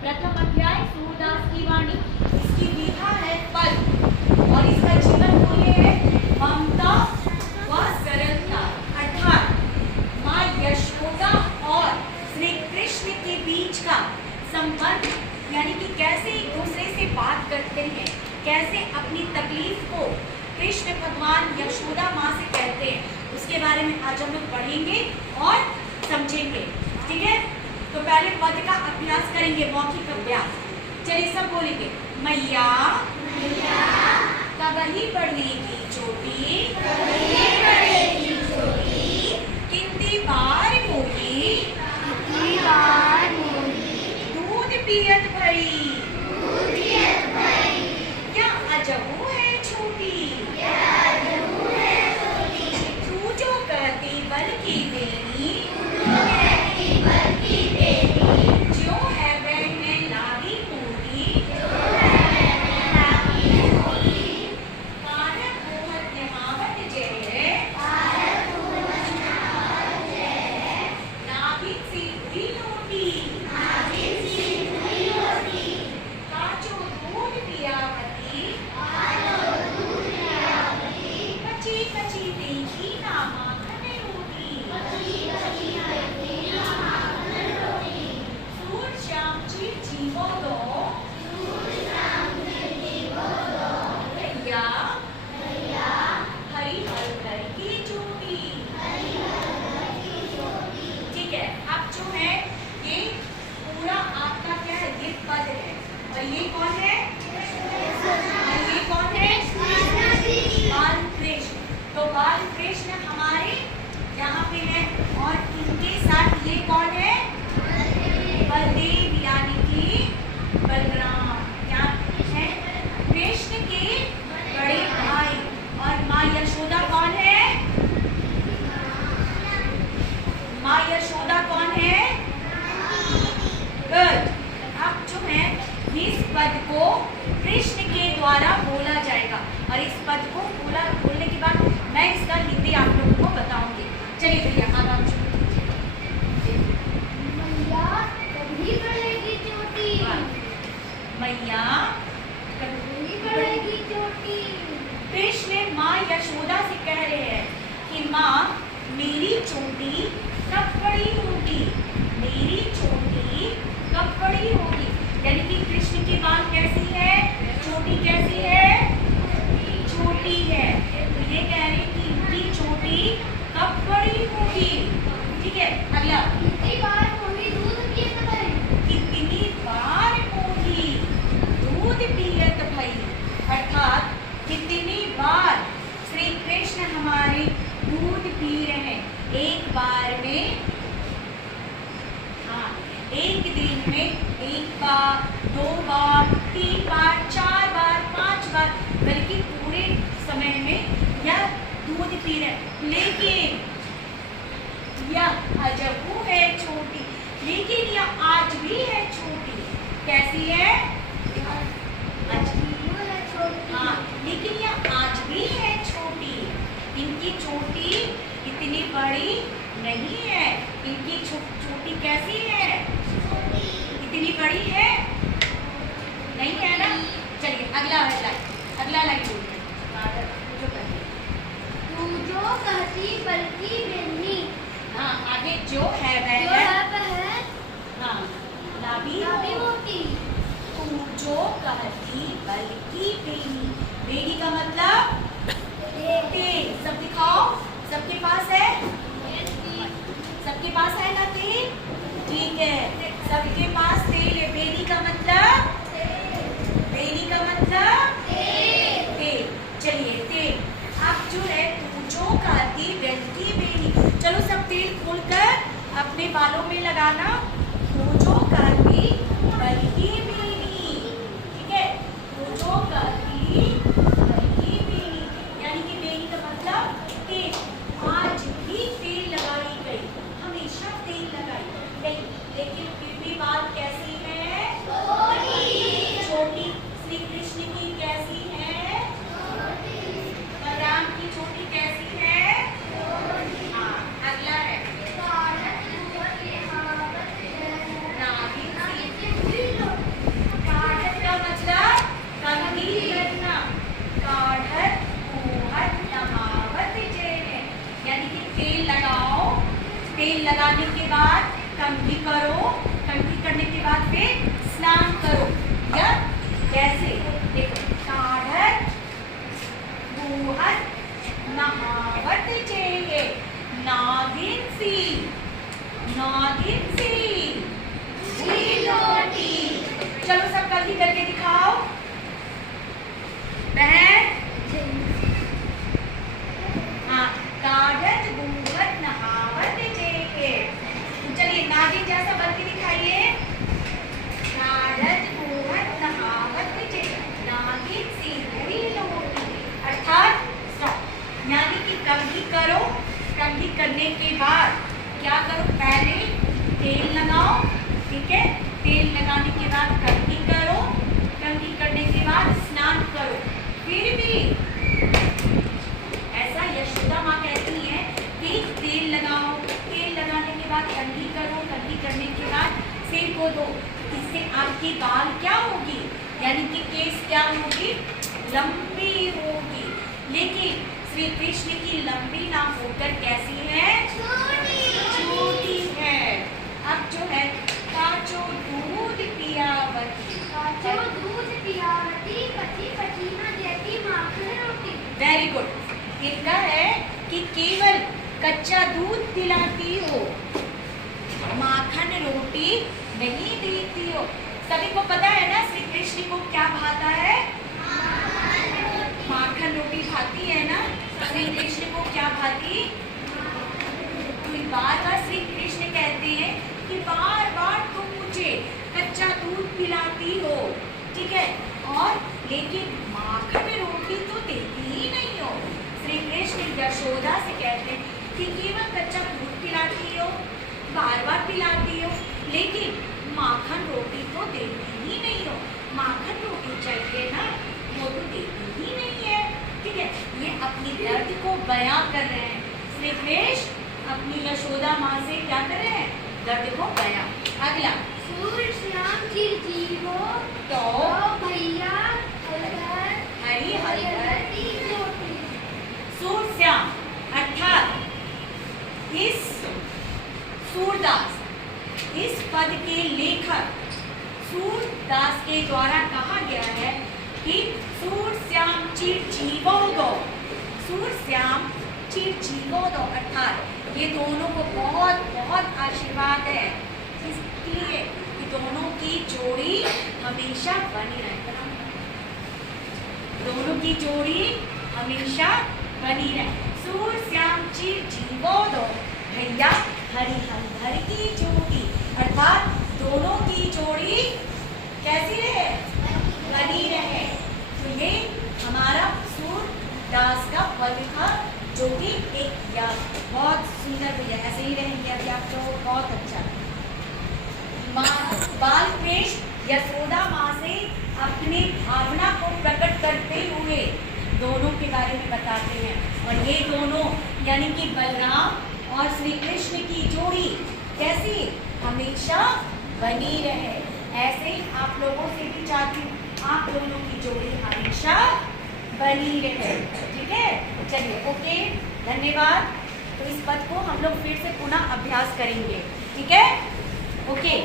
प्रथम अध्याय सूरदास की वाणी। इसकी विधा है पद और इसका जीवन मूल्य है ममता व सरलता। अर्थात माँ यशोदा और श्री कृष्ण के बीच का संबंध, यानी कि कैसे एक दूसरे से बात करते हैं, कैसे अपनी तकलीफ को कृष्ण भगवान यशोदा माँ से कहते हैं, उसके बारे में आज हम लोग पढ़ेंगे और समझेंगे। ठीक है, तो पहले पद का अभ्यास करेंगे, मौखिक अभ्यास। चलिए सब बोलेंगे। मैया कबही बढ़ेगी चोटी, कितनी बार मोही, दूध पियत भई, क्या अजबू है छोटी, तू जो कहती बल्कि बेनी, जो है बहने लागी मोटी, कारक मोहत नहावत जय, नाभिक सी हुई लोटी, काचो दूध पियावती, कची कची देखी ना माखन रोटी, सूर श्याम जी जीवो दो, भैया हरि हर घर की चोटी। ठीक है, अब जो है ये पूरा आपका क्या है, ये पद है और ये कौन है, और ये कौन है, बाल कृष्ण। तो बाल कृष्ण हमारे यहाँ पे है और इनके साथ ये कौन है, बलदेव, यानी कि बलराम। क्या है, कृष्ण के बड़े भाई। और माँ यशोदा कौन है, माँ यशोदा कौन है, गुड। अब जो है इस पद को कृष्ण के द्वारा बोला जाएगा और इस पद को बोलने के बाद मैं इसका हिंदी आप लोगों को बताऊंगी। चलिए भैया आराम से। मैया कभी बढ़ेगी चोटी। कृष्ण माँ यशोदा से कह रहे हैं कि माँ मेरी चोटी कब बड़ी होगी, मेरी चोटी कब बड़ी होगी। यानी कि कृष्ण की बाल कैसी है, चोटी कैसी है, छोटी है। तो ये कह रहे हैं कि इनकी चोटी कब बड़ी होगी। ठीक है, अगला। कितनी बार मोही दूध पियत भई, अर्थात कितनी बार श्री कृष्ण हमारे दूध पी रहे हैं। एक बार में, हाँ, एक दिन में एक बार, दो बार, तीन बार, चार बार, पांच बार, बल्कि पूरे समय में यह दूध पी रहे हैं। लेकिन यह अजबू है छोटी, लेकिन यह आज भी है छोटी। कैसी है, हाँ, लेकिन यह आज भी है छोटी। इनकी चोटी इतनी बड़ी नहीं है, इनकी चोटी कैसी है, इतनी बड़ी है नहीं है ना। चलिए अगला है लाइन, अगला लाइन बोलिए। तू जो कहती बल्कि बेनी, हाँ, आगे जो है वह, हाँ, नाभी होती। तू जो कहती बल्कि बेनी, बेनी का मतलब तेल। सब दिखाओ, सबके पास है, सबके पास है ना तेल, ठीक है, सबके पास तेल है। बेनी का मतलब, बेनी का मतलब तेल। चलिए तेल, अब जो है तू जो कहती बल्कि बेनी, चलो सब तेल खोलकर अपने बालों में लगाना। तू जो कहती बल्कि बेनी, ठीक है, तू जो कहती बल्कि बेनी, यानी कि बेनी का मतलब तेल। आज भी तेल लगाई गई, हमेशा तेल लगाई गई, लेकिन फिर भी बाल कैसी है, छोटी। श्री कृष्ण की कैसी है, बलराम की चोटी कैसी है, हाँ। अगला है नाभिक बाद कंघी करो, कंघी करने के बाद स्नान करो। फिर भी ऐसा यशोदा माँ कहती है कि तेल लगाओ, तेल लगाने के बाद कंघी करो, कंघी करने के बाद सिर को धो। इससे आपकी बाल क्या होगी, यानी कि केस क्या होगी, लंबी होगी। लेकिन श्री कृष्ण की लंबी ना होकर कैसी है, छोटी है। अब जो है काचो दूध पियावती, काचो दूध पियावती, पची पची ना देती माखन रोटी। Very good. इनका है कि केवल कच्चा दूध पिलाती हो, माखन रोटी नहीं देती हो। सभी को पता है ना श्री कृष्ण को क्या भाता है, माखन रोटी भाती है ना। श्री कृष्ण को क्या भाती, तो बार बार श्री कृष्ण कहते हैं कि बार बार तुम मुझे कच्चा दूध पिलाती हो, ठीक है, और लेकिन माखन रोटी तो देती ही नहीं हो। श्री कृष्ण यशोदा से कहते हैं कि केवल कच्चा दूध पिलाती हो, बार बार पिलाती हो, लेकिन माखन रोटी तो देती ही नहीं हो। माखन रोटी चाहिए ना, वो तो देती ही नहीं है, ठीक है। ये अपनी दर्द को बयां कर रहे हैं श्री कृष्ण, अपनी यशोदा माँ से क्या कर रहे हैं, दर्द को बयां। अगला, सूर्य श्याम चिरजीवो तो भैया हरि हरि। सूर्य श्याम अर्थात इस सूरदास, इस पद के लेखक सूरदास के द्वारा कहा गया है कि सूर्य श्याम चिरजीवो दो, सूर्य श्याम चिरजीवो दो, अर्थात ये दोनों को बहुत बहुत आशीर्वाद है, इसलिए कि दोनों की जोड़ी हमेशा बनी रहे, दोनों की जोड़ी हमेशा बनी रहे। सूर्य श्याम चिरजीवो दो, भैया हरि हरि की जोड़ी, अर्थात दोनों की जोड़ी कैसी रहे, बनी रहे। तो ये हमारा सूरदास का पद था, जो कि एक याद बहुत सुंदर भैया, ऐसे ही रहेंगे अभी आप तो बहुत अच्छा। बाल कृष्ण यशोदा माँ से अपनी भावना को प्रकट करते हुए दोनों के बारे में बताते हैं, और ये दोनों यानी कि बलराम और श्री कृष्ण की जोड़ी कैसी, हमेशा बनी रहे। ऐसे ही आप लोगों से भी चाहती हूँ आप दोनों की जोड़ी हमेशा बनी रहे, ठीक है। चलिए ओके, धन्यवाद। तो इस पद को हम लोग फिर से पुनः अभ्यास करेंगे, ठीक है, ओके।